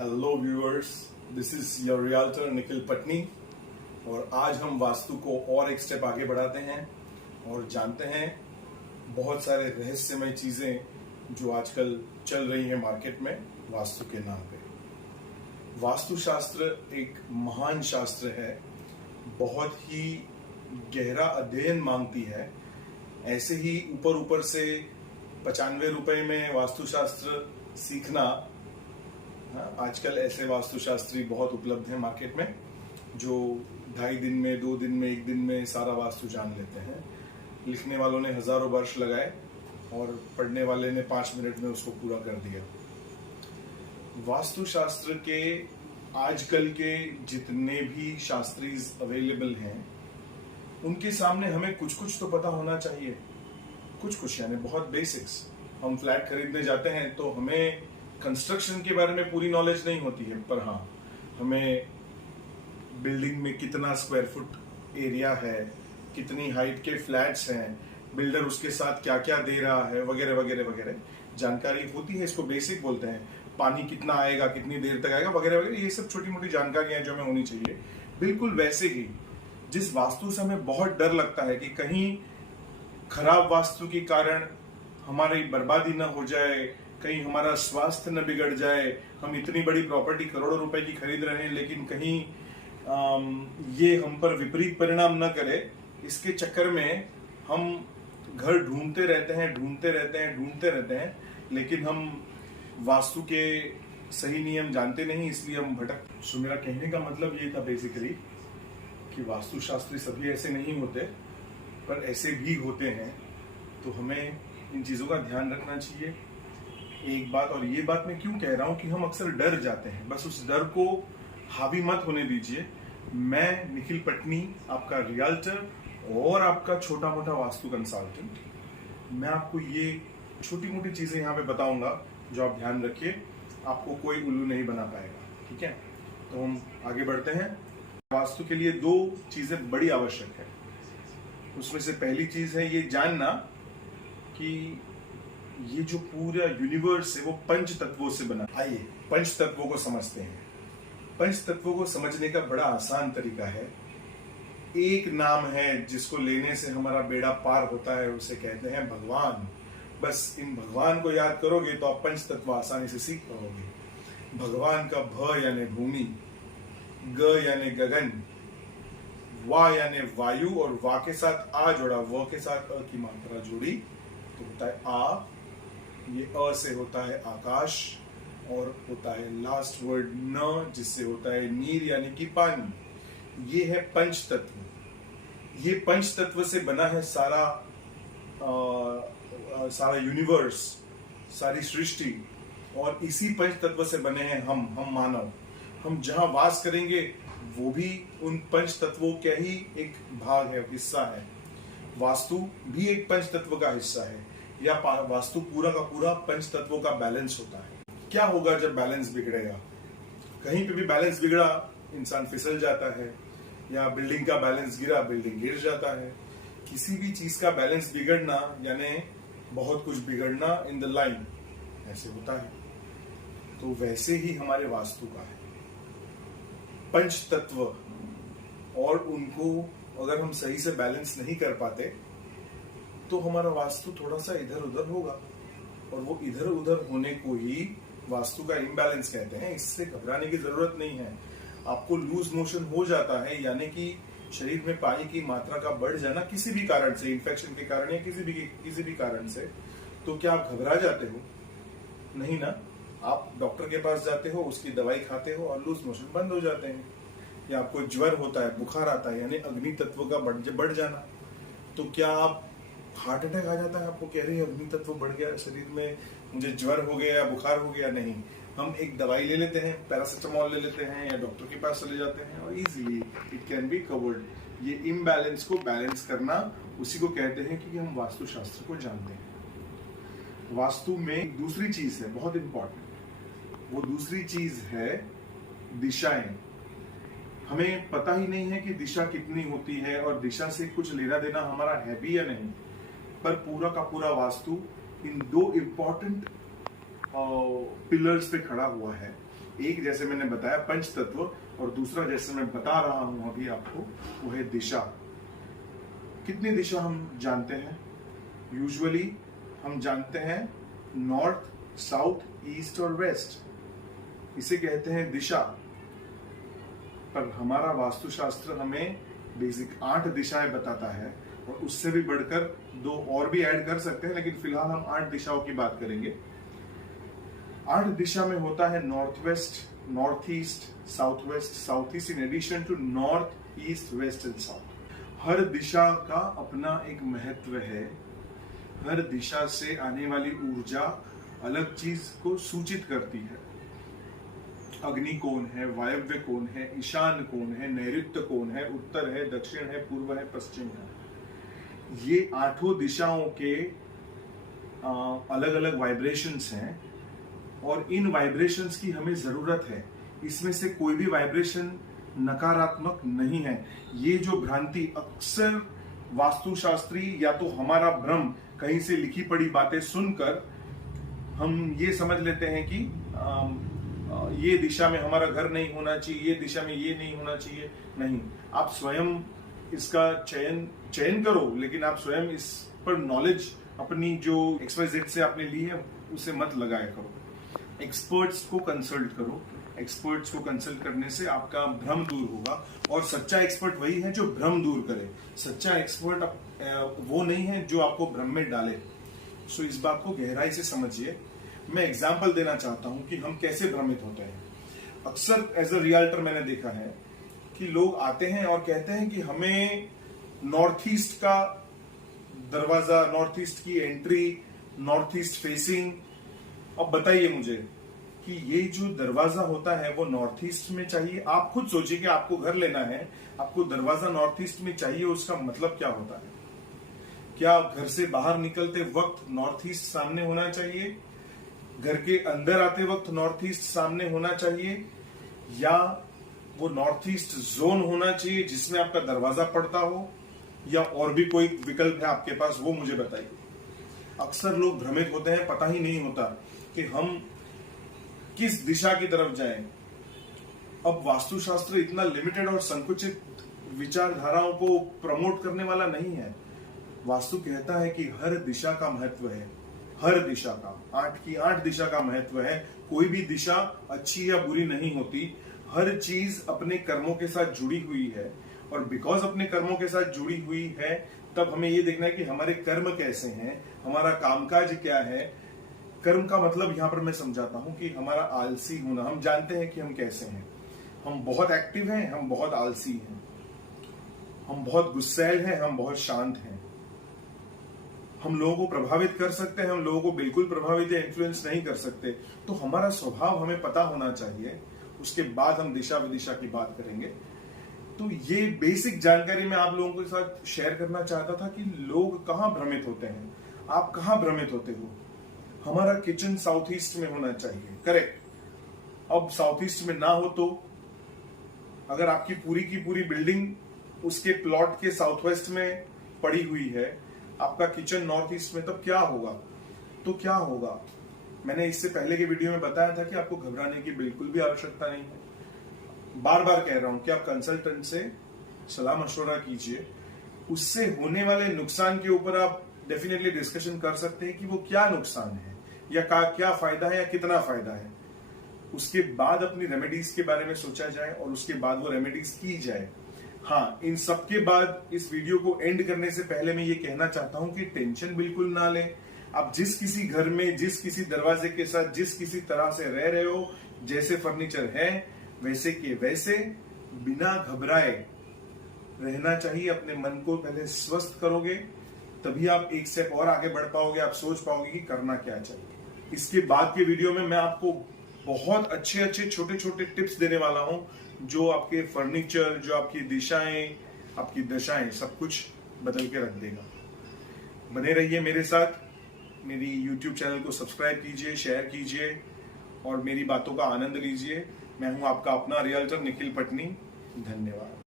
Hello viewers, this is your realtor Nikhil Patni और आज हम वास्तु को और एक स्टेप आगे बढ़ाते हैं और जानते हैं बहुत सारे रहस्यमय चीजें जो आजकल चल रही हैं मार्केट में वास्तु के नाम पे। वास्तुशास्त्र एक महान शास्त्र है, बहुत ही गहरा अध्ययन मांगती है। ऐसे ही ऊपर ऊपर से 95 रुपए में वास्तुशास्त्र सीखना, आजकल ऐसे वास्तुशास्त्री बहुत उपलब्ध हैं मार्केट में जो 2.5 दिन में, 2 दिन में, 1 दिन में सारा वास्तु जान लेते हैं। लिखने वालों ने हजारों वर्ष लगाए और पढ़ने वाले ने 5 मिनट में उसको पूरा कर दिया। वास्तुशास्त्र के आजकल के जितने भी शास्त्रीज अवेलेबल हैं उनके सामने हमें कुछ कुछ तो पता होना चाहिए, कुछ यानी बहुत बेसिक्स। हम फ्लैट खरीदने जाते हैं तो हमें कंस्ट्रक्शन के बारे में पूरी नॉलेज नहीं होती है, पर हाँ हमें बिल्डिंग में कितना स्क्वायर फुट एरिया है, कितनी हाइट के फ्लैट्स हैं, बिल्डर उसके साथ क्या क्या दे रहा है, वगैरह वगैरह वगैरह जानकारी होती है। इसको बेसिक बोलते हैं। पानी कितना आएगा, कितनी देर तक आएगा, वगैरह वगैरह, ये सब छोटी मोटी जानकारियां जो हमें होनी चाहिए। बिल्कुल वैसे ही जिस वास्तु से हमें बहुत डर लगता है कि कहीं खराब वास्तु के कारण हमारी बर्बादी न हो जाए, कहीं हमारा स्वास्थ्य न बिगड़ जाए, हम इतनी बड़ी प्रॉपर्टी करोड़ों रुपए की खरीद रहे हैं लेकिन कहीं ये हम पर विपरीत परिणाम न करे, इसके चक्कर में हम घर ढूंढते रहते हैं लेकिन हम वास्तु के सही नियम जानते नहीं, इसलिए हम भटक। सो मेरा कहने का मतलब ये था बेसिकली कि वास्तुशास्त्री सभी ऐसे नहीं होते, पर ऐसे भी होते हैं, तो हमें इन चीजों का ध्यान रखना चाहिए। एक बात, और ये बात मैं क्यों कह रहा हूं कि हम अक्सर डर जाते हैं, बस उस डर को हावी मत होने दीजिए। मैं निखिल पटनी, आपका रियल्टर और आपका छोटा मोटा वास्तु कंसल्टेंट, मैं आपको ये छोटी मोटी चीजें यहाँ पे बताऊंगा जो आप ध्यान रखिए, आपको कोई उल्लू नहीं बना पाएगा। ठीक है, तो हम आगे बढ़ते हैं। वास्तु के लिए 2 चीजें बड़ी आवश्यक है। उसमें से पहली चीज है ये जानना कि ये जो पूरा यूनिवर्स है वो पंच तत्वों से बना। आइए पंच तत्वों को समझते हैं। पंच तत्वों को समझने का बड़ा आसान तरीका है। एक नाम है जिसको लेने से हमारा बेड़ा पार होता है, उसे कहते हैं भगवान। बस इन भगवान को याद करोगे तो आप पंच तत्व आसानी से सीख पाओगे। भगवान का भ यानी भूमि, ग यानी गगन, वा यानी वायु और वा के साथ आ जोड़ा, व के साथ अ की मात्रा जोड़ी तो होता है आ। ये अ से होता है आकाश और होता है लास्ट वर्ड न, जिससे होता है नीर यानी कि पानी। ये है पंच तत्व। ये पंच तत्व से बना है सारा यूनिवर्स, सारी सृष्टि, और इसी पंच तत्व से बने हैं हम मानव। हम जहां वास करेंगे वो भी उन पंच तत्वों का ही एक भाग है, हिस्सा है। वास्तु भी एक पंच तत्व का हिस्सा है, या वास्तु पूरा का पूरा पंच तत्वों का बैलेंस होता है। क्या होगा जब बैलेंस बिगड़ेगा? कहीं पे भी बैलेंस बिगड़ा, इंसान फिसल जाता है, या बिल्डिंग का बैलेंस गिरा, बिल्डिंग गिर जाता है। किसी भी चीज का बैलेंस बिगड़ना यानी बहुत कुछ बिगड़ना इन द लाइन, ऐसे होता है। तो वैसे ही हमारे वास्तु का है। पंच तत्व, और उनको अगर हम सही से बैलेंस नहीं कर पाते तो हमारा वास्तु थोड़ा सा इधर उधर होगा, और वो इधर उधर होने को ही वास्तु का इम्बैलेंस कहते हैं। इससे घबराने की जरूरत नहीं है। आपको लूज मोशन हो जाता है, यानी कि शरीर में पानी की मात्रा का बढ़ जाना किसी भी कारण से, इन्फेक्शन के कारण या किसी भी कारण से, तो क्या आप घबरा जाते हो? नहीं ना। आप डॉक्टर के पास जाते हो, उसकी दवाई खाते हो और लूज मोशन बंद हो जाते हैं। या आपको ज्वर होता है, बुखार आता है, यानी अग्नि तत्व का बढ़ जाना, तो क्या आप हार्ट अटैक आ जाता है, आपको कह रहे हैं अग्नि तत्व बढ़ गया शरीर में, मुझे ज्वर हो गया, बुखार हो गया? नहीं, हम एक दवाई ले लेते हैं, पैरासिटामोल ले लेते हैं, या डॉक्टर के पास चले जाते हैं और easily it can be covered. ये इम्बैलेंस को बैलेंस करना, उसी को कहते हैं कि हम वास्तुशास्त्र को जानते हैं। वास्तु में दूसरी चीज है बहुत इंपॉर्टेंट, वो दूसरी चीज है दिशाएं। हमें पता ही नहीं है कि दिशा कितनी होती है और दिशा से कुछ लेना देना हमारा है भी या नहीं, पर पूरा का पूरा वास्तु इन 2 इंपॉर्टेंट पिलर्स पे खड़ा हुआ है। एक जैसे मैंने बताया पंच तत्व, और दूसरा जैसे मैं बता रहा हूं अभी आपको वो है दिशा। कितनी दिशा हम जानते हैं? यूजुअली हम जानते हैं नॉर्थ, साउथ, ईस्ट और वेस्ट, इसे कहते हैं दिशा। पर हमारा वास्तुशास्त्र हमें बेसिक 8 दिशाएं बताता है, और उससे भी बढ़कर 2 और भी ऐड कर सकते हैं, लेकिन फिलहाल हम 8 दिशाओं की बात करेंगे। 8 दिशा में होता है north west, north east, south west, south east, in addition to north, east, west and south. हर दिशा का अपना एक महत्व है। हर दिशा से आने वाली ऊर्जा अलग चीज को सूचित करती है। अग्नि कौन है, वायव्य कौन है, ईशान कौन है, नैऋत्य कौन है, उत्तर है, दक्षिण है, पूर्व है, पश्चिम है। ये 8 दिशाओं के अलग अलग वाइब्रेशंस हैं, और इन वाइब्रेशंस की हमें जरूरत है। इसमें से कोई भी वाइब्रेशन नकारात्मक नहीं है। ये जो भ्रांति अक्सर वास्तुशास्त्री या तो हमारा भ्रम कहीं से लिखी पड़ी बातें सुनकर हम ये समझ लेते हैं कि ये दिशा में हमारा घर नहीं होना चाहिए, ये दिशा में ये नहीं होना चाहिए। नहीं, आप स्वयं इसका चयन करो, लेकिन आप स्वयं इस पर नॉलेज अपनी जो XYZ से आपने ली है उसे मत लगाया करो। एक्सपर्ट्स को कंसल्ट करो। एक्सपर्ट्स को कंसल्ट करने से आपका भ्रम दूर होगा, और सच्चा एक्सपर्ट वही है जो भ्रम दूर करे। सच्चा एक्सपर्ट वो नहीं है जो आपको भ्रम में डाले। सो इस बात को गहराई से समझिए। मैं एग्जाम्पल देना चाहता हूं कि हम कैसे भ्रमित होते हैं। अक्सर एज अ रियल्टर मैंने देखा है कि लोग आते हैं और कहते हैं कि हमें नॉर्थ ईस्ट का दरवाजा, नॉर्थ ईस्ट की एंट्री, नॉर्थ ईस्ट फेसिंग। अब बताइए मुझे कि ये जो दरवाजा होता है वो नॉर्थ ईस्ट में चाहिए? आप खुद सोचिए कि आपको घर लेना है, आपको दरवाजा नॉर्थ ईस्ट में चाहिए, उसका मतलब क्या होता है? क्या घर से बाहर निकलते वक्त नॉर्थ ईस्ट सामने होना चाहिए? घर के अंदर आते वक्त नॉर्थ ईस्ट सामने होना चाहिए? या वो नॉर्थ ईस्ट जोन होना चाहिए जिसमें आपका दरवाजा पड़ता हो? या और भी कोई विकल्प है आपके पास, वो मुझे बताइए। अक्सर लोग भ्रमित होते हैं, पता ही नहीं होता कि हम किस दिशा की तरफ जाएं। अब वास्तुशास्त्र इतना लिमिटेड और संकुचित विचारधाराओं को प्रमोट करने वाला नहीं है। वास्तु कहता है कि हर दिशा का महत्व है। हर दिशा का 8 की 8 दिशा का महत्व है। कोई भी दिशा अच्छी या बुरी नहीं होती। हर चीज अपने कर्मों के साथ जुड़ी हुई है, और बिकॉज अपने कर्मों के साथ जुड़ी हुई है तब हमें ये देखना है कि हमारे कर्म कैसे हैं, हमारा कामकाज क्या है। कर्म का मतलब यहां पर मैं समझाता हूं कि हमारा आलसी होना। हम जानते हैं कि हम कैसे हैं। हम बहुत एक्टिव हैं, हम बहुत आलसी हैं, हम बहुत गुस्सैल हैं, हम बहुत शांत हैं। हम लोगों को प्रभावित कर सकते हैं, हम लोगों को बिल्कुल प्रभावित या इन्फ्लुएंस नहीं कर सकते। तो हमारा स्वभाव हमें पता होना चाहिए। उसके बाद हम दिशा विदिशा की बात करेंगे। तो ये बेसिक जानकारी मैं आप लोगों के साथ शेयर करना चाहता था कि लोग कहां भ्रमित होते हैं। आप कहां भ्रमित होते हो? हमारा किचन साउथ ईस्ट में होना चाहिए, करेक्ट। अब साउथ ईस्ट में ना हो तो अगर आपकी पूरी की पूरी बिल्डिंग उसके प्लॉट के साउथ वेस्ट में पड़ी हुई है, आपका किचन नॉर्थ ईस्ट में, तब क्या होगा? तो क्या होगा? मैंने इससे पहले के वीडियो में बताया था कि आपको घबराने की बिल्कुल भी आवश्यकता नहीं है। बार बार कह रहा हूं कि आप कंसल्टेंट से सलाह मशवरा कीजिए। उससे होने वाले नुकसान के ऊपर आप डेफिनेटली डिस्कशन कर सकते हैं कि वो क्या नुकसान है, या क्या फायदा है, या कितना फायदा है। उसके बाद अपनी रेमेडीज के बारे में सोचा जाए, और उसके बाद वो रेमेडीज की जाए। हाँ, इन सब के बाद इस वीडियो को एंड करने से पहले मैं ये कहना चाहता हूं कि टेंशन बिल्कुल ना लें। आप जिस किसी घर में, जिस किसी दरवाजे के साथ, जिस किसी तरह से रह रहे हो, जैसे फर्नीचर है वैसे के वैसे बिना घबराए रहना चाहिए। अपने मन को पहले स्वस्थ करोगे तभी आप एक स्टेप और आगे बढ़ पाओगे। आप सोच पाओगे कि करना क्या चाहिए। इसके बाद के वीडियो में मैं आपको बहुत अच्छे अच्छे छोटे छोटे टिप्स देने वाला हूं, जो आपके फर्नीचर, जो आपकी दिशाएं, आपकी दशाएं, सब कुछ बदल के रख देगा। बने रहिए मेरे साथ। मेरी YouTube चैनल को सब्सक्राइब कीजिए, शेयर कीजिए, और मेरी बातों का आनंद लीजिए। मैं हूं आपका अपना रियल्टर निखिल पटनी। धन्यवाद।